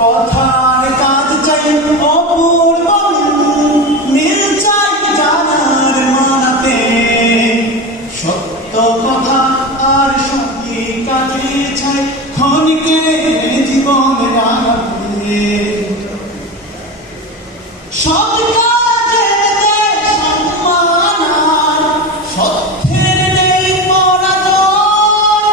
কথার কাজ চাই অপূর্ব মিল চাই জানার মানাতে, সত্য কথা আর সত্যি কাজে চাই ক্ষণিকে জীবন রাখতে। সব কাজে সম্মান আর সত্যের নেই পরাজয়,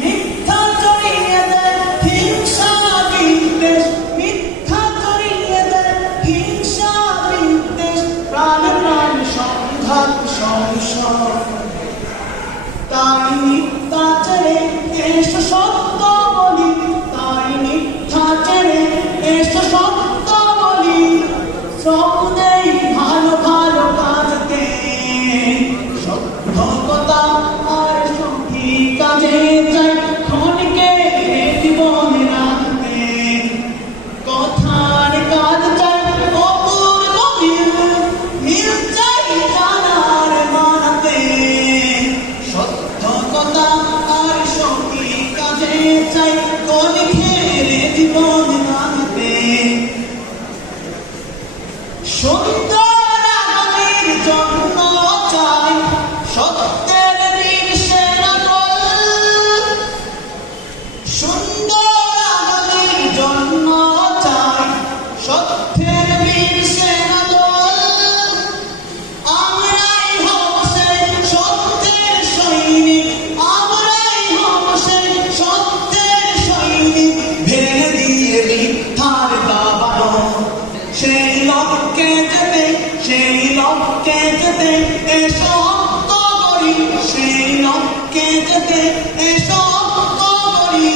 মিথ্যা চড়িয়ে দেয় হিংসা বিদ্বেষ, মিথ্যা চড়িয়ে দেয় হিংসা বিদ্বেষ, প্রাণ প্রাণ সংঘাত সংশয়। তাই মিথ্যা ছেড়ে এসো সত্য বলি, তাই মিথ্যা ছেড়ে এসো সত্য বলি, সবনেই ভালো ভালো কাজকে, সত্য কথা আর সঠিক কাজে চাই ক্ষণিকে জীবন রাখতে। কথার কাজ চাই অপূর্ব মিল চাই জানার মানাতে, সত্য কথা আর সঠিক কাজে চাই ক্ষণিকে জীবন রাখতে। সুন্দর আগামীর জন্য চাই সত্যের বীর সেনাদল, সুন্দর আগামীর জন্য চাই সত্যের বীর সেনাদল। আমরাই হব সেই সত্যের সৈনিক, আমরাই হব সেই সত্যের সৈনিক, ভেঙে দিয়ে মিথ্যার দাবানল। সেই লক্ষ্যে যেতে, সেই লক্ষ্যে যেতে এসো ঐক্য করি, সেই লক্ষ্যে যেতে এসো ঐক্য করি।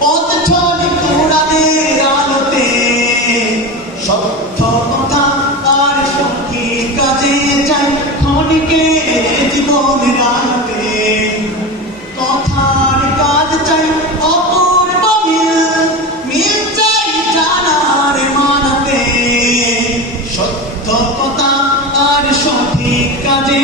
পথ চলি কোরআনের আলোতে, সত্য কথা আর সঠিক কাজে চাই ক্ষণিকে জীবন রাখতে। কথার কাজ চাই অপূর্ব মিল চাই জানার মানাতে, সত্য কথা আর সঠিক কাজে